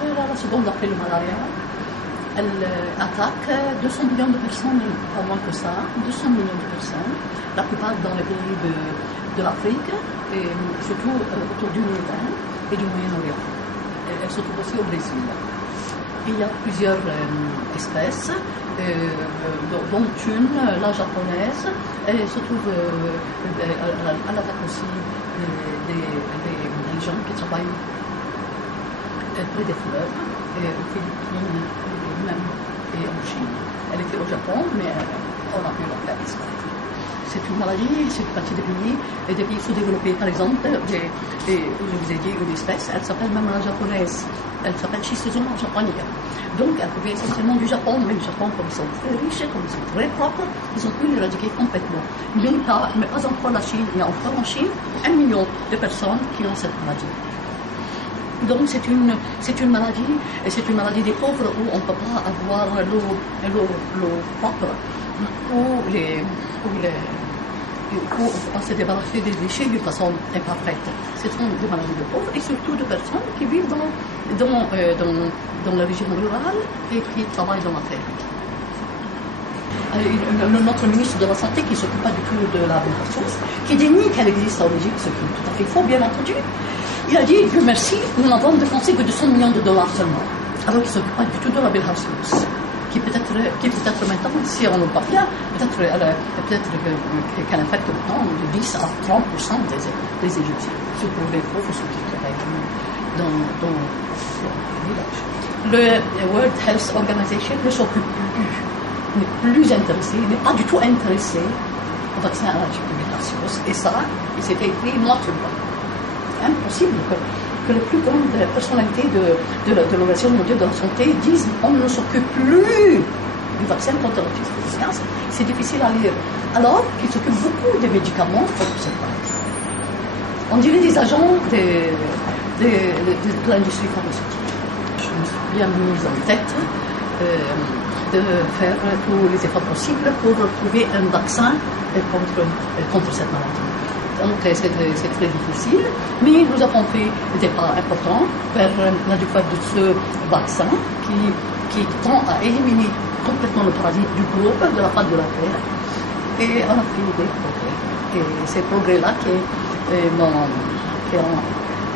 la seconde après le malaria. Elle attaque 200 millions de personnes, pas moins que ça, 200 millions de personnes, la plupart dans les pays de l'Afrique, et surtout autour du Liban et du Moyen-Orient. Elle se trouve aussi au Brésil. Il y a plusieurs espèces, dont une, la japonaise, elle se trouve à l'attaque aussi des gens qui travaillent près des fleuves, aux Philippines, même et en Chine. Elle était au Japon, mais on a pu la faire disparaître. C'est une maladie, c'est une partie des pays sous-développés. Par exemple, je vous ai dit une espèce, elle s'appelle même la japonaise. Elle s'appelle Schistosoma japonica. Donc, elle provient essentiellement du Japon, mais le Japon, comme ils sont très riches, comme ils sont très propres, ils ont pu l'éradiquer complètement. Mais pas encore la Chine. Il y a encore en Chine 1 million de personnes qui ont cette maladie. Donc c'est une maladie, et c'est une maladie des pauvres où on ne peut pas avoir l'eau propre, où on ne peut pas se débarrasser des déchets d'une façon imparfaite. Ce sont des maladies de pauvres et surtout de personnes qui vivent dans la région rurale et qui travaillent dans la terre. Notre ministre de la Santé, qui ne s'occupe pas du tout de la bilharziose, qui dénie qu'elle existe en Égypte, ce qui est tout à fait faux, bien entendu. Il a dit, Dieu merci, nous n'avons dépensé que 200 millions de dollars seulement. Alors qu'il ne s'occupe pas du tout de la bilharziose, qui peut-être maintenant, si on ne pas bien, peut-être qu'elle infecte maintenant de 10 à 30% des Égyptiens, surtout les pauvres, ceux qui travaillent dans le village. Le World Health Organization ne s'occupe plus intéressé, n'est pas du tout intéressé au vaccin à la bilharziose. Et ça, il s'était écrit noir sur blanc. C'est impossible que les plus grandes personnalités de l'Organisation mondiale de la santé disent on ne s'occupe plus du vaccin contre la schistosome. C'est difficile à lire. Alors qu'ils s'occupent beaucoup des médicaments contre cette maladie. On dirait des agents de l'industrie pharmaceutique. Je me suis bien mise en tête de faire tous les efforts possibles pour trouver un vaccin contre cette maladie. Donc c'est très difficile, mais nous avons fait des pas importants vers la découverte de ce vaccin qui tend à éliminer complètement le parasite du globe, de la face de la Terre, et on a fait des progrès. Et ces progrès-là qui ont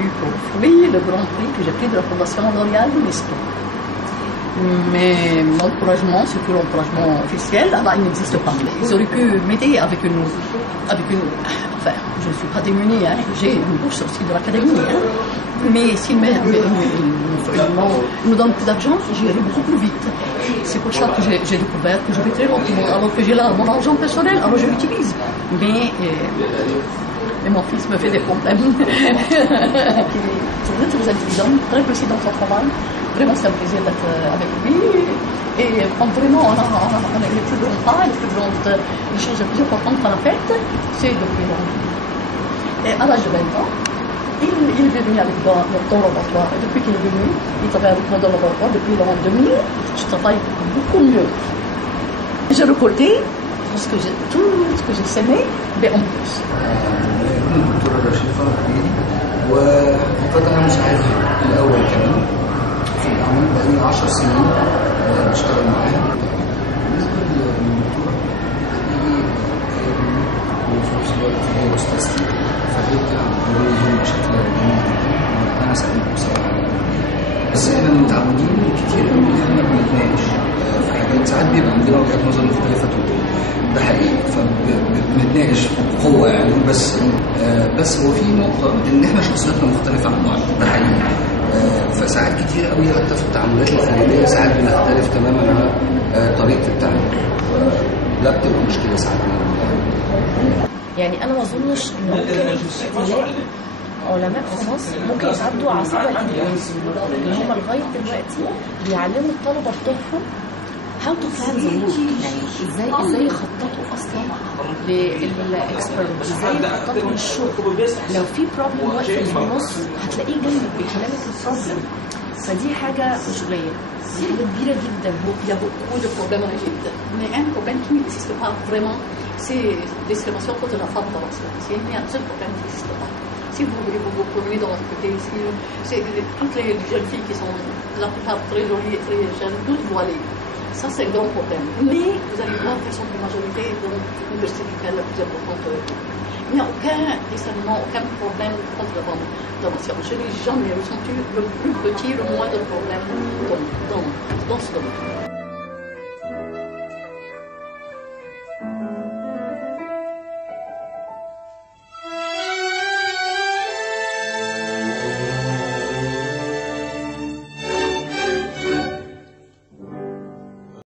eu pour fruit le grand prix que j'ai pris de la Fondation L'Oréal UNESCO. Mais l'encouragement, surtout l'encouragement officiel, là, il n'existe pas. Ils auraient pu m'aider avec une... Enfin, je ne suis pas démunie, hein. J'ai une bourse aussi de l'académie. Hein. Mais s'ils me donnent plus d'argent, j'irai beaucoup plus vite. C'est pour ça que j'ai découvert que je vais très lentement. Alors que j'ai là mon argent personnel, alors je l'utilise. Mais mon fils me fait des problèmes. Il est très intelligent, très précis dans son travail. Vraiment, c'est un plaisir d'être avec lui. Et quand vraiment on a les plus grands pas, les choses les plus importantes qu'on a faites, c'est depuis longtemps. Et à l'âge de 20 ans, il est venu avec moi dans le laboratoire. Et depuis qu'il est venu, il travaille avec moi dans le laboratoire depuis l'an 2000. Je travaille beaucoup mieux. J'ai récolté tout ce que j'ai semé, mais en plus. الدكتورة رشيد فرح بيدي وقد أنا مساعد الأول كمان في العمل بقالي 10 سنين بشتغل معاها. بالنسبة للدكتورة وفي نفس الوقت هي أستاذتي فهي بتلعب دور بشكل جميل جدا وأنا سعيد بصراحة. بس احنا متعودين كتير قوي ان احنا بنتناقش في حاجات ساعات بيبقى عندنا وجهات نظر مختلفة ده حقيقي فبنتناقش بقوة يعني بس هو في نقطة ان احنا شخصياتنا مختلفة عن بعض ده حقيقي فساعات كتير قوي حتى في التعاملات الخارجية ساعات بنختلف تماما على طريقة التعامل لا بتبقى مشكلة ساعات يعني انا ما اظنش ان ممكن نلاقي علماء في مصر ممكن يتعدوا على صابع الايد ان هم لغايه دلوقتي بيعلموا الطلبه بتوعهم how to plan the work يعني ازاي يخططوا اصلا للاكسبيرمنت ازاي يخططوا للشغل لو في بروبلم واقفه في النص هتلاقيه جنبك بيحللك البروبلم فدي حاجه مش قليله دي حاجه كبيره جدا. Il y a beaucoup de problèmes en Égypte, mais un problème qui n'existe pas vraiment, c'est l'exclamation contre la femme dans la science. Il y a un seul problème qui n'existe pas. Si vous voulez vous promener dans la côté ici, c'est toutes les jeunes filles qui sont la plupart très jolies et très jeunes, toutes voilées. Ça, c'est un grand problème. Mais vous allez voir qu'elles sont une majorité de l'université la plus importante. Il n'y a aucun discernement, aucun problème contre la formation. Je n'ai jamais ressenti le plus petit, le moindre problème dans ce domaine.